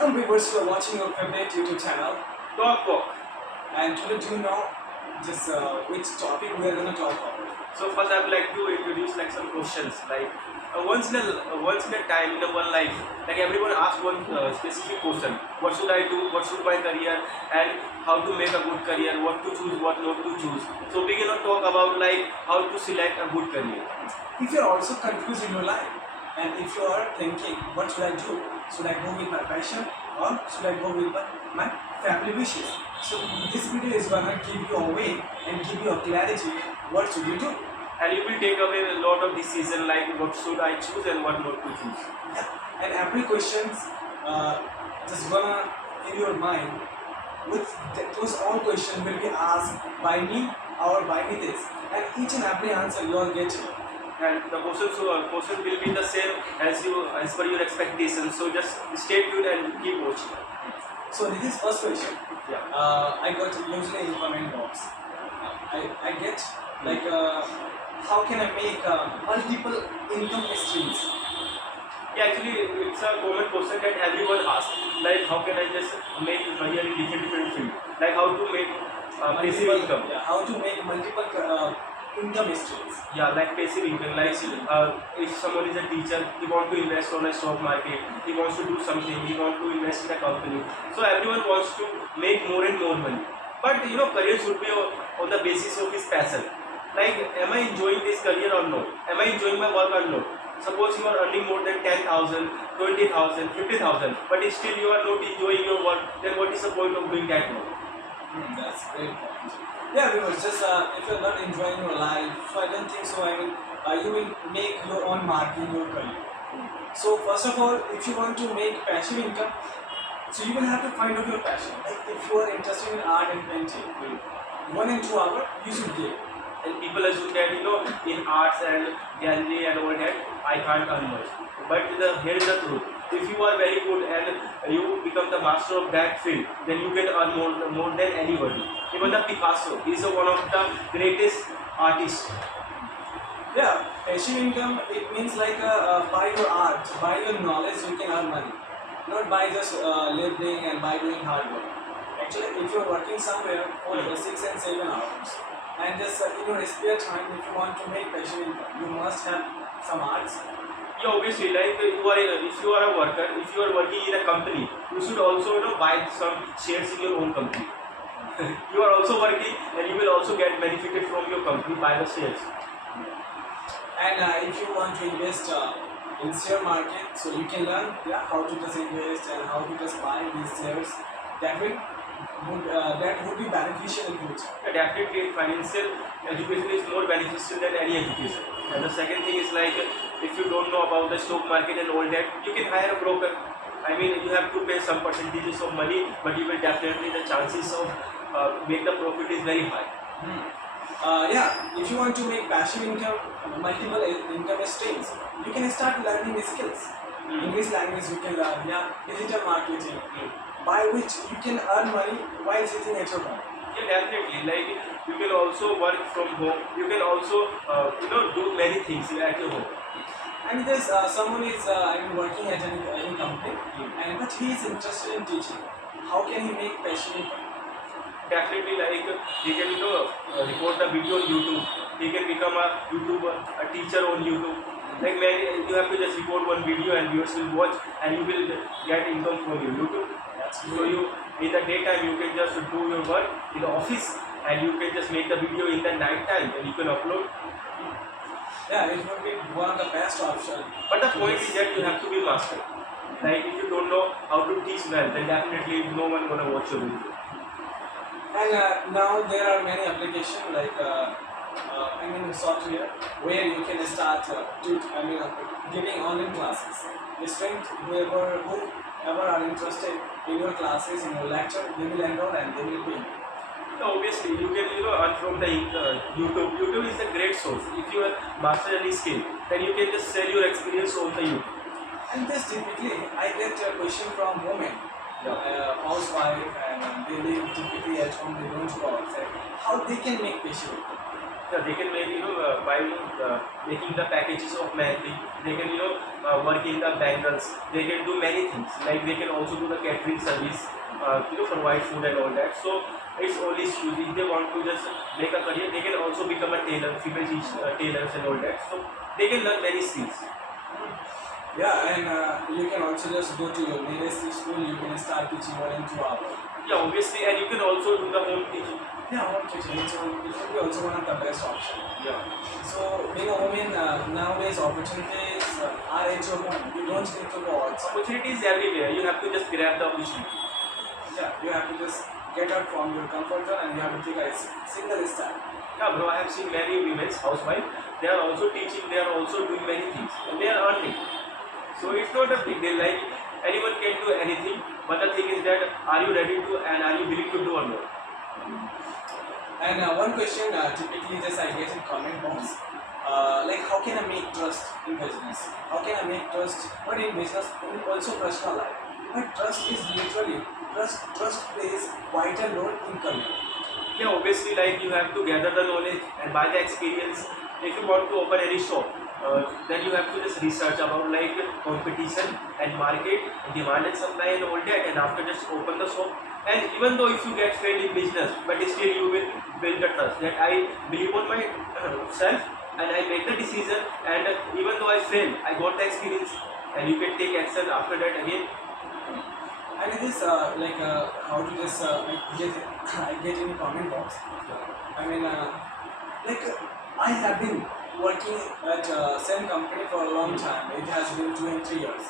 Welcome viewers, you are watching your favorite YouTube channel. Talk walk. And today do you know just which topic we are going to talk about? So first I would like to introduce like some questions like once in a time in a one life, like everyone asks one specific question: what should I do? What should my career? And how to make a good career? What to choose? What not to choose? So we cannot talk about like how to select a good career. If you are also confused in your life and if you are thinking what should I do? Should I go with my passion or should I go with my family wishes? So this video is going to give you a way and give you a clarity what should you do. And you will take away a lot of decision like what should I choose and what not to choose. Yeah. And every questions just gonna in your mind with those all questions will be asked by me or by me this, and each and every answer you are getting. And the question will be the same as per your expectations. So just stay tuned and keep watching. So this is first question. Yeah. I got usually in comment box. I get like how can I make multiple income streams? Yeah, actually, it's a common question that everyone asks. Like, how can I just make career in different fields? Like, how to make passive income? Yeah, how to make multiple income streams? Yeah, like passive income. Like, if someone is a teacher, he wants to invest on a stock market. He wants to do something. He wants to invest in a company. So everyone wants to make more and more money. But career should be on the basis of his passion. Like, am I enjoying this career or no? Am I enjoying my work or no? Suppose you are earning more than 10,000, 20,000, 50,000, but still you are not enjoying your work, then what is the point of doing that work? That's great point. Yeah, because just if you're not enjoying your life, so I don't think so. I mean, you will make your own mark in your career. So first of all, if you want to make passive income, so you will have to find out your passion. Like if you are interested in art and painting, 1 and 2 hours you should give. And people assume that in arts and gallery and all that I can't earn much. But here is the truth. If you are very good and you become the master of that field, then you can earn more than anybody. Even the Picasso is one of the greatest artists. Yeah, passive income, it means like by your art, by your knowledge you can earn money. Not by just living and by doing hard work. Actually, if you're working somewhere for 6 and 7 hours, and just in your spare time, if you want to make passive income, you must have some arts. Yeah, obviously, like if you are a worker, if you are working in a company, you should also buy some shares in your own company. You are also working, and you will also get benefited from your company by the shares. And if you want to invest in share market, so you can learn how to just invest and how to just buy these shares. That would be beneficial in future. Yeah, definitely, financial education is more beneficial than any education. And the second thing is like, if you don't know about the stock market and all that, you can hire a broker. I mean, you have to pay some percentages of money, but you will definitely, the chances of make the profit is very high. Yeah, if you want to make passive income, multiple income streams, you can start learning skills. English language you can learn, digital marketing, by which you can earn money while sitting at your home. Yeah, definitely. Like you can also work from home. You can also do many things at your home. And there's someone is working at any company, and but he is interested in teaching. How can he make passive income? Definitely, like he can record the video on YouTube. He can become a YouTuber, a teacher on YouTube. Like you have to just record one video and viewers will watch, and you will get income from your YouTube. So you in the daytime you can just do your work in the office, and you can just make the video in the night time and you can upload. Yeah, it would be one of the best options. But the point is that you have to be master. Like if you don't know how to teach well, then definitely no one gonna watch your video. And now there are many applications like software where you can start giving online classes. The students whoever are interested in your classes, in your lecture, they will enroll and they will pay. So obviously, you can earn from the YouTube. YouTube is a great source. If you have mastered any skill, then you can just sell your experience on the YouTube. And this typically, I get a question from women, housewife, and they live typically at home. They don't go outside. How they can make passive income? Yeah, they can maybe by making the packages of mehndi, they can work in the bangles. They can do many things. Like they can also do the catering service, provide food and all that. So it's only choose. If they want to just make a career, they can also become a tailor, female tailors and all that. So they can learn many skills. Yeah, and you can also just go to your nearest school. You can start teaching 1 and 2 hours. Yeah, obviously, and you can also do the home teaching. Yeah, home teaching. It will be also one of the best option. Yeah. So being a woman nowadays, opportunities are at your home. You don't need to go outside. Opportunities everywhere. You have to just grab the opportunity. Yeah, you have to just get out from your comfort zone and you have to take a single step. Yeah, bro, I have seen many women's housewives. They are also teaching. They are also doing many things, and they are earning. So it's not a big deal. Like anyone can do anything, but the thing is that are you ready to and are you willing to do or not? And one question typically just I get in comment box, like how can I make trust in business? How can I make trust not in business, in also personal life? But trust is literally trust plays vital role in career. Yeah, obviously, like you have to gather the knowledge and by the experience. If you want to open any shop, then you have to just research about like competition and market, demand and supply and all that, and after just open the shop. And even though if you get failed in business, but still you will build the trust that I believe on myself and I make the decision. And even though I fail, I got the experience, and you can take action after that again. And it is how to just get I get in the comment box. I mean, like I have been working at same company for a long time. It has been 2 and 3 years.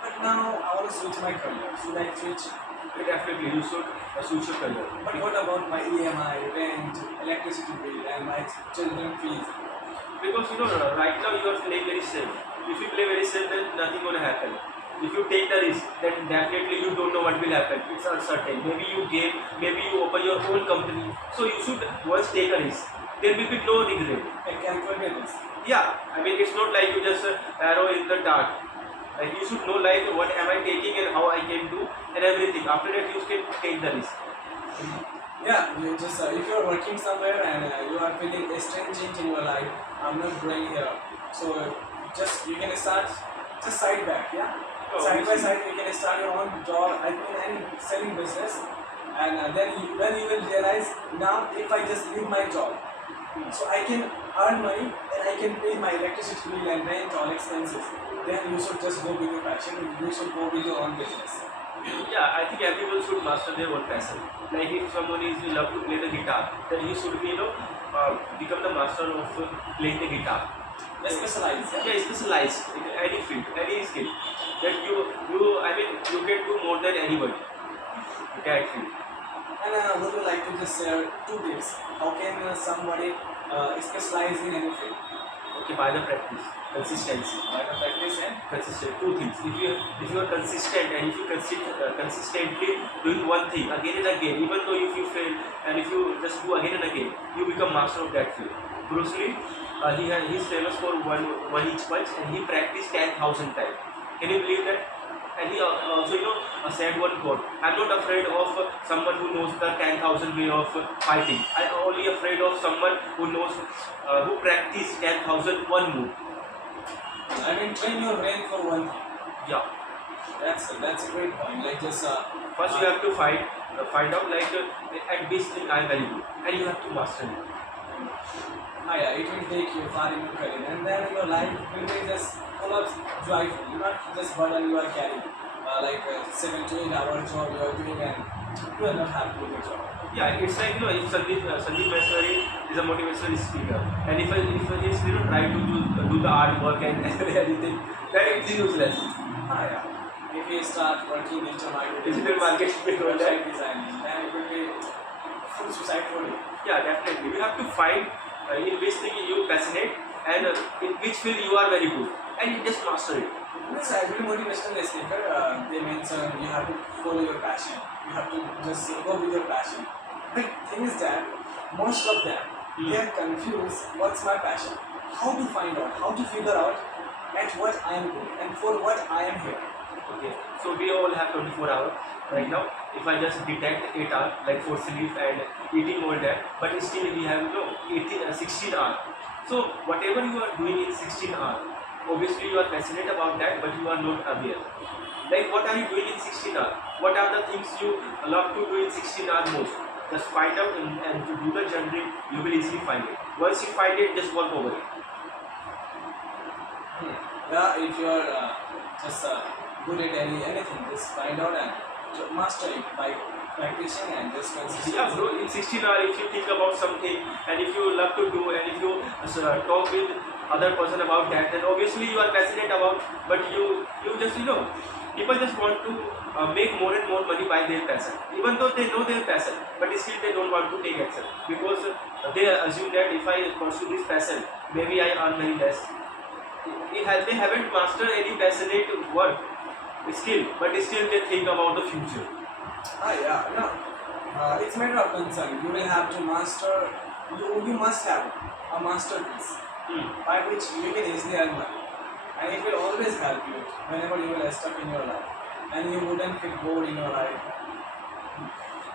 But now I want to switch my career. Should I switch? Definitely, you should switch your career. But what about my EMI, rent, electricity bill, and my children fees? Because right now you are playing very safe. If you play very safe, then nothing gonna happen. If you take the risk, then definitely you don't know what will happen. It's uncertain. Maybe you gain, maybe you open your own company. So you should once take a risk. There will be no regret. I calculate this. Yeah, I mean it's not like you just arrow in the dark. Like you should know like what am I taking and how I can do and everything. After that you can take the risk. Yeah, you just if you are working somewhere and you are feeling estranged in your life, I'm not growing here. So just you can start just side back, yeah. Oh, Side by obviously. side, you can start your own job. I mean, any selling business, and then when you will realize now if I just leave my job, so I can earn money and I can pay my electricity bill and rent all expenses. Then you should just go with your passion. You should go with your own business. Yeah, I think everyone should master their own passion. Like if someone is love to play the guitar, then he should be become the master of playing the guitar. Specialize. Yeah. Yeah, specialize in any field, any skill. That I mean you can do more than anybody. That field. And would you like to just share 2 tips? How can somebody specialize in any field? Okay, by the practice, consistency. By the practice and Consistent. Two things. If you are consistent and if you consistently doing one thing again and again, even though if you fail and if you just do again and again, you become master of that field. Bruce Lee, he's famous for one each punch and he practiced 10,000 times. Can you believe that? And he also said one quote: "I'm not afraid of someone who knows the 10,000 way of fighting. I'm only afraid of someone who knows who practice 10,001 move." I mean train your brain for one thing. Yeah. That's a great point. Like just First, you have to find out like at this thing I'm very good, and you have to master it. yeah, it will take you far in your career, and then your life will be just full of joyful. You not just burden you are carrying, like 7 to 8 hour job you are doing, and you are not happy with your job. Yeah, it's like if Sandeep Maheshwari is a motivational speaker, and if he's try to do the hard work and everything, then it's useless. Yeah. If you start working Digital marketing, website designing, then it will be full suicide for you. Yeah, definitely. You have to find in which thing you passionate and in which field you are very good, and you just master it. Yes, every motivational speaker, they mention you have to follow your passion. You have to just go with your passion. But thing is that most of them they are confused. What's my passion? How to find out? How to figure out at what I am good and for what I am here. Okay. So we all have 24 hours right now. If I just detect 8 hours like for sleep and eating all that, but still we have 16 hours. So whatever you are doing in 16 hours, obviously you are passionate about that, but you are not aware. Like what are you doing in 16 hours? What are the things you love to do in 16 hours most? Just find out and to do the journaling, you will easily find it. Once you find it, just work over it. Yeah, if you are just good at anything, just find out and master it by practicing and just consistently. Yeah, bro, in 16 hours, if you think about something and if you love to do and if you talk with other person about that, then obviously you are passionate about, but you just, people just want to make more and more money by their passion. Even though they know their passion, but still they don't want to take action because they assume that if I pursue this passion, maybe I earn very less. They haven't mastered any passionate work skill, but still they think about the future. Yeah, no. It's matter of concern. You will have to master. You must have a masterpiece by which you can easily earn money, and it will always help you whenever you are stuck in your life, and you wouldn't feel bored in your life.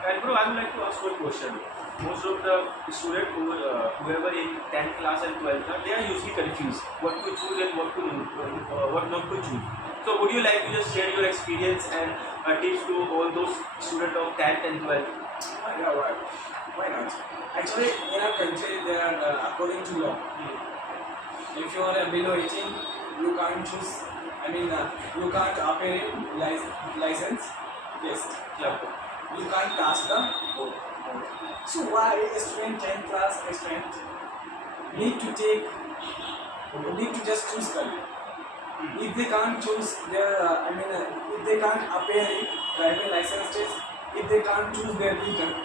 And bro, I would like to ask one question. Most of the students whoever in 10th class and 12th class, they are usually confused what to choose and what not to choose. So would you like to just share your experience and tips to all those students of 10th and 12th? Yeah, right. Why not? Actually, in our country, they are according to law. If you are below 18, you can't choose. I mean, you can't appear in license. Yes. Yeah. You can't pass the board. So why a student 10th class, a student need to just choose career? If they can't choose their, if they can't appear in driving license test, if they can't choose their region,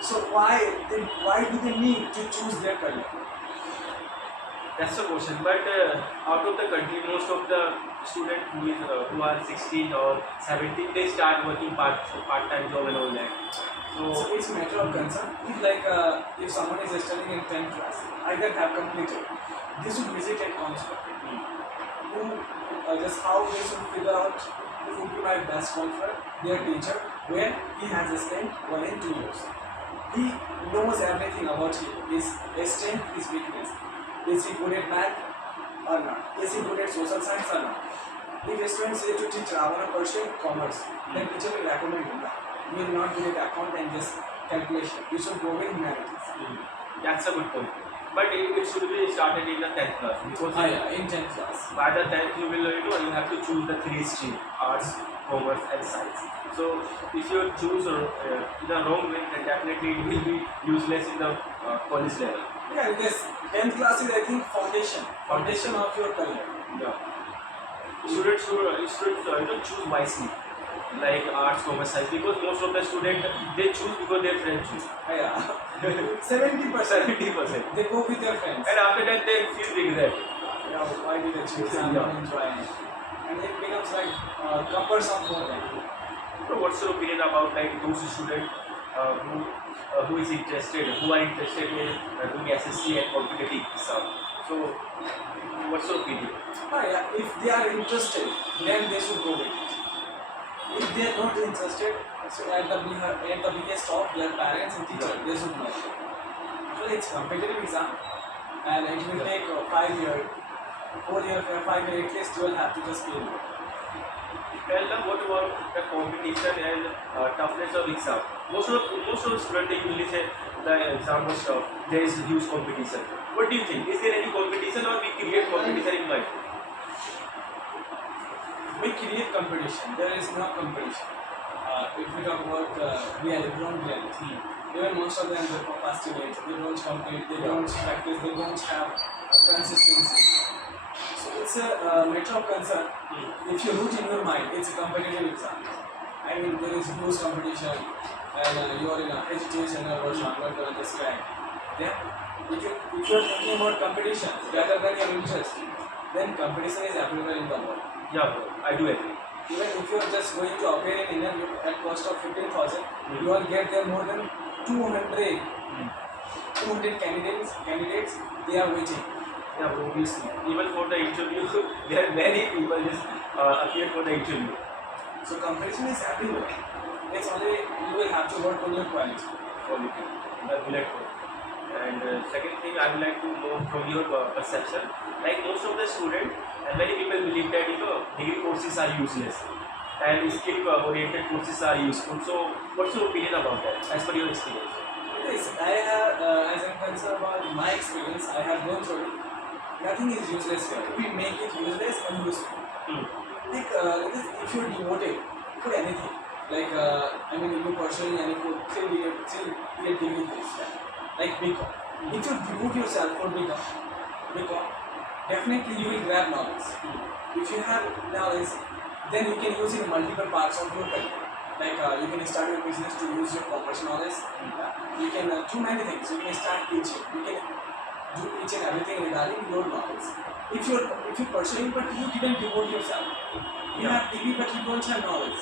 so why do they need to choose their career? That's the question. But out of the country, most of the students who are 16 or 17, they start working part-time job and all that. So it's a matter of concern. If someone is studying in 10th class, either have completed, they should visit a counselor who just how they should figure out who would be my best counselor, their teacher, where he has spent 1 and 2 years. He knows everything about his strength, his weakness. Is he good at math or not? Is he good at social science or not? If a student says to teacher, I want to pursue commerce, then teacher will recommend him that. You will not do it account and just calculation. You should go with humanities. That's a good point. But it should be started in the 10th class because In 10th class. by the 10th you will you have to choose the 3 streams: arts, commerce, and science. So if you choose in the wrong way, then definitely it will be useless in the college level. Yeah, this 10th class is, I think, foundation of your career. Yeah. Students should choose wisely, like arts, commerce, science, because most of the students they choose because their friends choose. Yeah. 70%. 70%. They go with their friends. And after that they feel regret. Yeah, why did I choose? I'm not enjoying it. And it becomes like cumbersome for them. So what's your opinion about like those students who are interested in doing SSC and competitive exam? So what's your opinion? Yeah, if they are interested, then they should go with it. If they are not interested, so at the biggest of their parents and teachers, they should know. Actually, it's competitive exam, and it will take 5 years, 4 years, 5 years at least. You will have to just pay. Well, what about the competition and toughness of exam? Most of students they usually say the exam was tough. There is huge competition. What do you think? Is there any competition or we create competition in mind? We create competition. There is no competition. If we talk about reality, even most of them they procrastinate. They don't compete. They don't practice. They don't have consistency. So it's a matter of concern. If you root in your mind, it's a competitive exam. I mean, there is huge competition, and you are in a hesitation or I'm not going to describe. Then, if you are thinking about competition rather than your interest, then competition is everywhere in the world. Yeah, bro, I do agree. Even if you are just going to appear in interview at cost of 15,000, you will get there more than 200 candidates. They are waiting. Yeah, bro, obviously. Even for the interview, there are many people just appear for the interview. So comparison is everywhere. It's only you will have to work on your quality. quality, the bullet point. And second thing, I would like to know from your perception, like most of the students and many people believe that degree courses are useless and skill oriented courses are useful. So, what's your opinion about that, as per your experience? Yes, I have, as I'm concerned about my experience, I have gone through it. Nothing is useless here. We make it useless and useful. Hmm. Like, if you're devoted to anything, like, I mean, if you're pursuing any for 3 year degree course, like BCom. If you devote yourself for BCom, definitely you will grab knowledge. If you have knowledge, then you can use it in multiple parts of your career. Like you can start your business to use your commerce knowledge. You can do many things. You can start teaching. You can do each and everything regarding your knowledge. If you're pursuing but you didn't devote yourself, you Yeah. have degree but you don't have knowledge,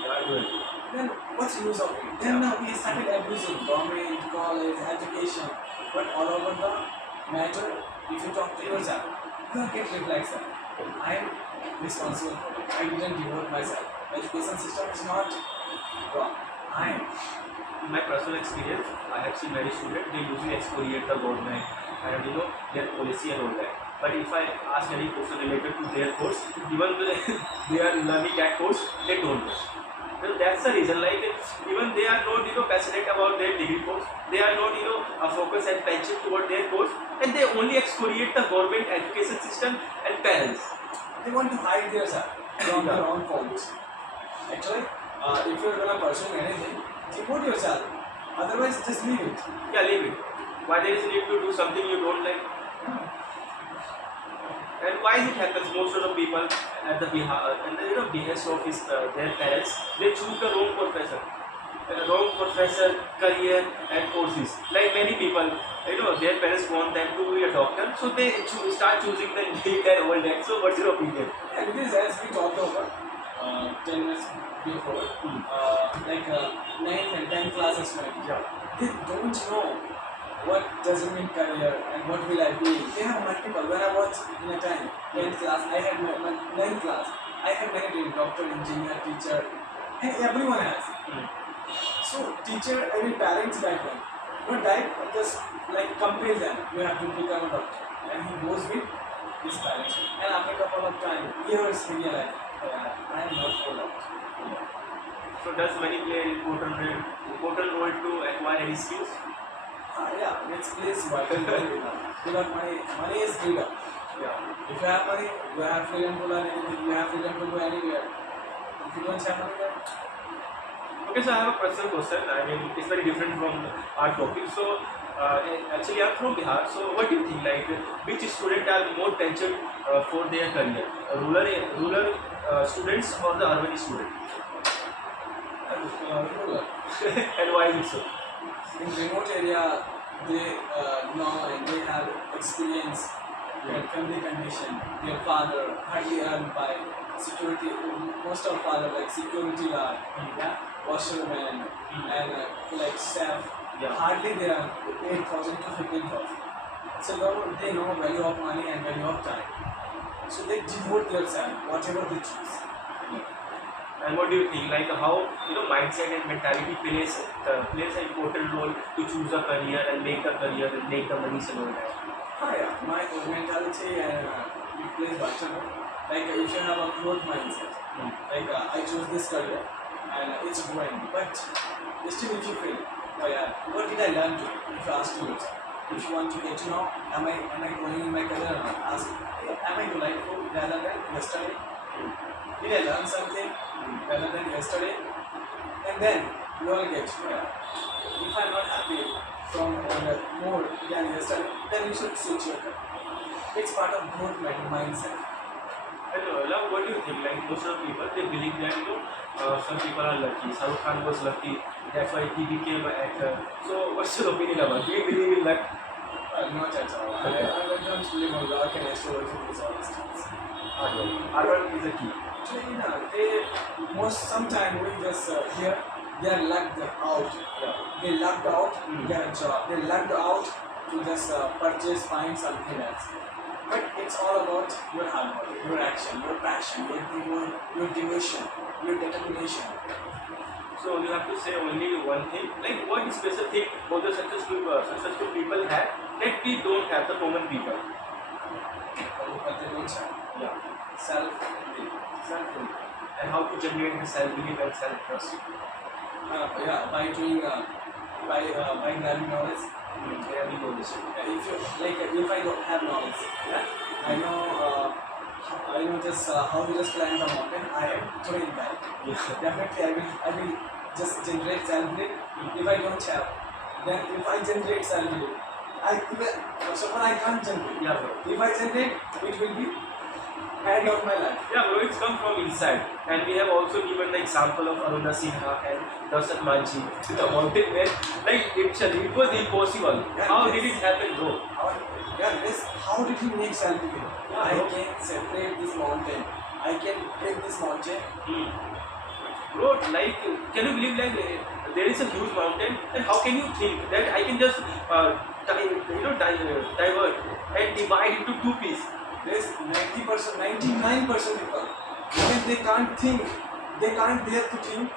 Yeah, I will. then what's the use of it? Then now we started abusing government, college, education, but all over the matter, if you talk to yourself, you will get reflection. I am responsible for it. I didn't devote myself. Education system is not wrong. I am. In my personal experience, I have seen many students, they usually excoriate the government and their policy and all that. But if I ask any question related to their course, even though they are learning that course, they don't know. So that's the reason, like even they are not passionate about their degree course, they are not focused and passionate toward their course, and they only excoriate the government education system and parents. They want to hide themselves from their own faults. Actually, if you're gonna pursue anything, devote yourself. Otherwise, just leave it. Yeah, leave it. Why there is a need to do something you don't like? And why it happens? Most of the people at the behest of their parents, they choose the wrong profession, wrong profession, career, and courses. Like many people, their parents want them to be a doctor, so they start choosing the NEET and all that. So, what's your opinion? And it is as we talked over 10 minutes before, like 9th and 10th class students, Yeah. they don't know what does it mean career and what will I be. They have multiple. When I was in a 10th class, I had my 9th class. I had many dreams, doctor, engineer, teacher, and everyone has. So teacher, I mean parents back then, not that, just like compel them, you have to become a doctor. And he goes with his parents. And after a couple of time, years he realized, I am not for doctor. So, does money play an important role to acquire any skills? Yeah, it's plays vital role. Without money is freedom. Yeah. If you have money, you have freedom to learn anything, you have freedom to go anywhere. If you don't have money, then Okay, so I have a personal question. I mean, it's very different from our topic. So, actually, I'm from Bihar. So, what do you think? Like, which students are more tension for their career? Rural students or the urban student? rural. And why is it so? In remote area, they know and they have experience, their family condition, their father hardly earned by security, most of father like security guard, yeah, washerman, and like staff, Yeah. hardly they earn 8,000 to 15,000. So they know value of money and value of time. So they devote themselves, whatever they choose. And what do you think? Like how mindset and mentality plays an important role to choose a career and make the career and make the money and all that. Yeah, my mentality and it plays vital role. Like if you have a growth mindset, like I chose this career and it's growing, but still if you feel, oh yeah, what did I learn today? If you ask yourself, if you want to get to know, am I growing in my career or not? Ask, hey, am I delightful rather than yesterday? Did I learn something rather than yesterday? And then you will get, if I'm not happy from more than yesterday, then you should switch your career. It's part of growth mindset. And love, what do you think? Like most of the people, they believe that some people are lucky. Shahrukh Khan was lucky. That's why he became an actor. So, what's your opinion about? Do you believe in luck? Not at all. I don't believe on luck and astrology is all these things. Hard is a key. Actually, sometimes we just hear they are lucked out. They lucked out, get a job. They lucked out to just purchase, find something else. But it's all about your hard work, your action, your passion, your devotion, your determination. So you have to say only one thing. Like what is special thing both the successful people have that we don't have, the common people. But they don't have Yeah. self-belief. Self-belief. And how to generate the self-belief and self-trust. Yeah, by doing by grabbing knowledge. Yeah, we know this. If you like, if I don't have knowledge, yeah, I know just how to just climb the mountain. I am doing that. Yeah. Definitely, I will just generate self-belief. If I don't have, then if I generate self-belief, first of all I can't generate. Yeah, bro. If I generate, it will be end of my life. Yeah, bro, it's come from inside. And we have also given the example of Aruna Sinha and Dasat Manji, the mountain man. Like, it was impossible. Yeah, How yes. did it happen, bro? How did he make self-belief? Yeah, I bro. can separate this mountain. I can take this mountain. Hmm. Bro, like, can you believe like there is a huge mountain, and how can you think that I can just divert and divide into two pieces? There's 90%, 99% people. Even they can't think. They can't dare to think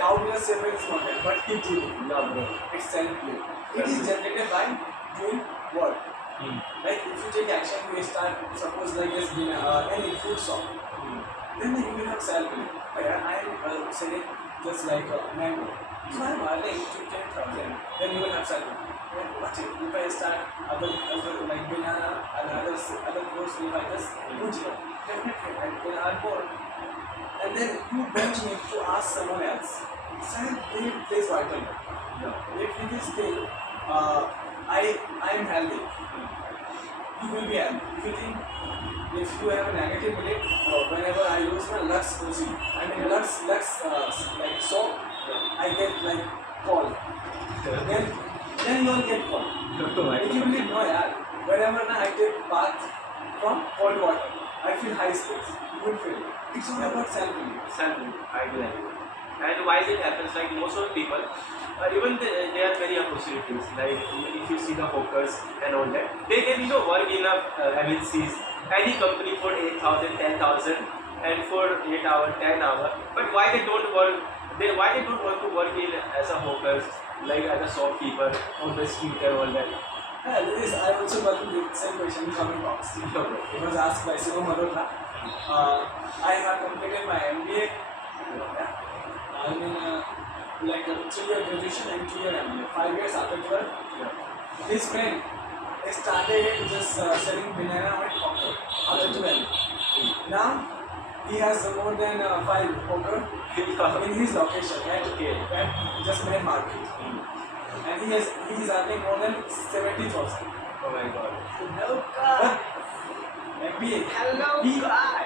how to just separate this mountain. But he did it. Yeah, bro. It's self-belief. It is generated by doing what? Hmm. Like if you take action, you start, suppose like this any food shop. Hmm. Then you will have self-belief. I am selling just like mango. So I am earning to 10,000. Then you will have self-belief. Watch it. If I start other like banana and other fruits, if I just put it, definitely I will earn more. And then you don't need to ask someone else. Self-belief plays vital role. Yeah. If it is still, I am healthy, you will be healthy. If you think, if you have a negative belief, whenever I use my Lux Cozy, Lux like soap, I get like cold. Then you will get cold. If you believe, no, yeah, whenever I take bath from cold water, I feel high spirits. You will feel it. It's all about self-belief. Self-belief, I do agree. And why it happens, like most of the people, even they are very opportunities. Like if you see the hawkers and all that, they can work in a MNCs, any company for 8,000, 10,000, and for 8 hours, 10 hours. But why they don't work? Why they don't want to work in as a hawkers, like as a shopkeeper on the street and all that? Yeah, I also got the same question in coming box. It was asked by Sivo Malhotra. I have completed my MBA. Yeah. I mean, like a 3-year graduation and 2-year MBA. 5 years after 12, Yeah. his friend started just selling banana and hawker after 12. Now he has more than 5 hawker in his location at just main market. And he is earning more than 70,000. Oh my god. But MBA,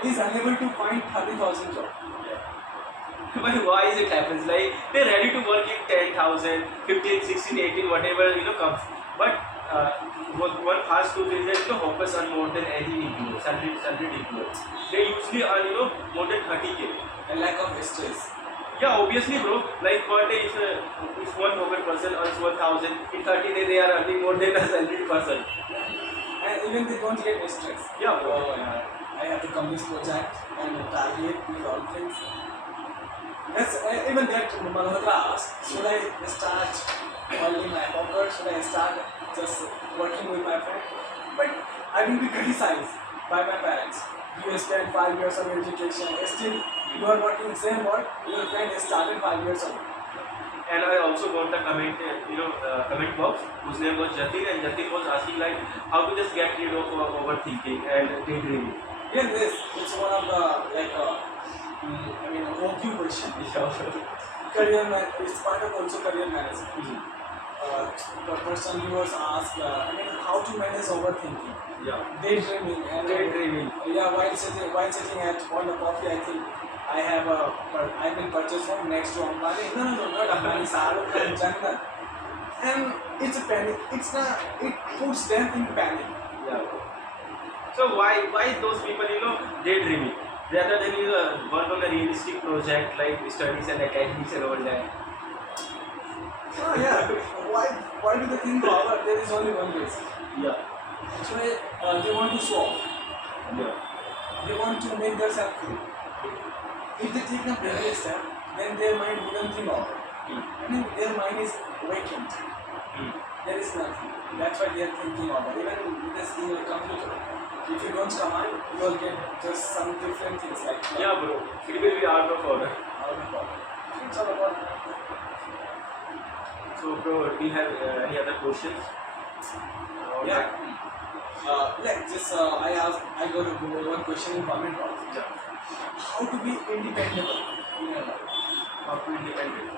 he is unable to find 30,000 job. But why is it happens? Like they're ready to work in 10,000, 15, 16, 18, whatever comes. But one fast truth is that hawkers earn more than any employee, salaried employee. They usually earn more than 30K. A lack of stress. Yeah, obviously, bro. Like per day, if one hawker person earns 1,000, in 30 days they are earning more than a salaried person. And even they don't get stress. Yeah, bro. Oh, yeah. I have to complete this project and target with all things. Yes, even that Malhotra asked, should I start earning my hawker? Should I start just working with my friend? But I will be criticized by my parents. You spent 5 years of education, still you are working same work, your friend started 5 years ago. And I also got the comment, comment box whose name was Jatin, and Jatin was asking like how to just get rid of overthinking and daydreaming. Yes, it's one of the OQ question. It's part of also career management. The person who was asked, how to manage overthinking, Yeah. daydreaming, and Daydreaming. yeah, while sitting at on a coffee, I think I will purchase from next to Ambani. No, not Ambani, Saruk and Jannat. And it's a panic. It puts them in panic. Yeah. So why those people daydreaming rather than work on a realistic project like studies and academics and all that? Oh yeah. Why do they think there is only one reason? Yeah. Actually, they want to show off. Yeah. They want to make themselves free. if they take the previous step, then their mind wouldn't think of it. I mean, their mind is vacant. There is nothing. That's why they are thinking of it. Even with this in a computer, if you don't command, you will get just some different things like Yeah, bro. It will be out of order. out of order. It's all about So, bro, do you have any other questions? yeah. Just I got one question in comment box. Yeah. How to be independent in your life? How to be independent.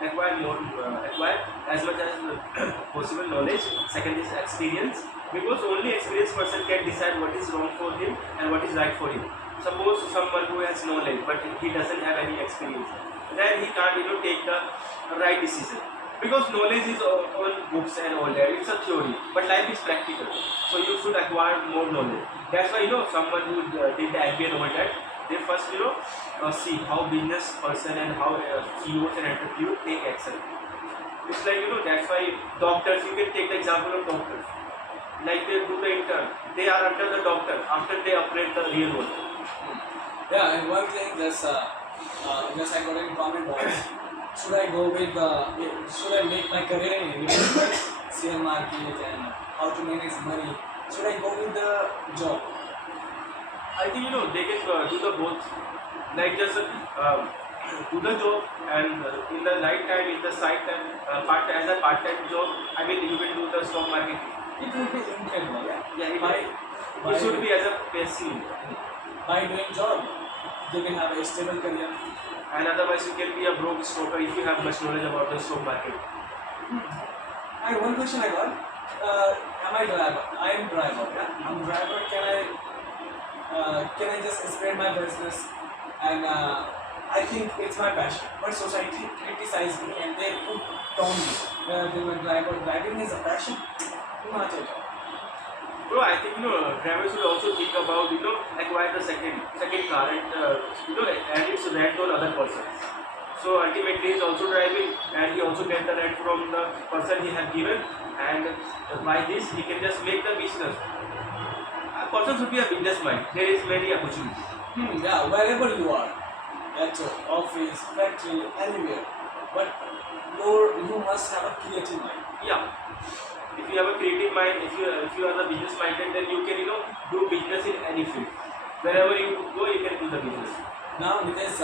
Acquire as much as possible knowledge. Second is experience, because only experienced person can decide what is wrong for him and what is right for him. Suppose someone who has knowledge but he doesn't have any experience, then he can't take the right decision, because knowledge is on books and all that. It's a theory, but life is practical. So you should acquire more knowledge. That's why someone who did the MBA and all that, they first see how business person and how CEOs and entrepreneurs take action. It's like that's why doctors, you can take the example of doctors, like they do the intern, they are under the doctor after they operate the real world. Yeah, and one thing just I got in comment box. Should I go with should I make my career in investments, share market, and how to manage money? Should I go with the job? I think they can do the both, like just do the job and in the night time, in the side time, as a part-time job. I mean, you will do the stock market. It would be incredible. Yeah, By it should be as a passive, by doing job, you can have a stable career. and otherwise you can be a broke stocker if you have much knowledge about the stock market. And one question I got: am I driver? I am driver. Yeah, I'm driver. Can I just spread my business? And I think it's my passion. But society criticize me and they put down me. Driving is a passion. Not at all. Bro, I think drivers should also think about acquire the second car, and it's rent on other persons. So ultimately he's also driving and he also get the rent from the person he has given, and by this he can just make the business. A person should be a business mind. There is many opportunities. Yeah, wherever you are, at your office, factory, anywhere. But you must have a creative mind. Yeah. If you have a creative mind, if you are the business minded, then you can do business in any field. Wherever you go, you can do the business. Now, because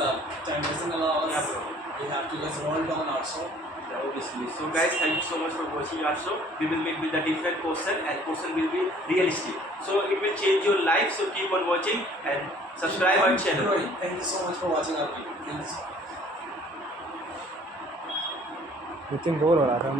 time doesn't allow us, Yeah, bro. we have to just roll down our show. Yeah, obviously. So guys, thank you so much for watching our show. We will meet with a different person, and person will be realistic. So it will change your life. So keep on watching and subscribe our channel. Growing. Thank you so much for watching our video. Thank you so much. Nitin bore हो रहा था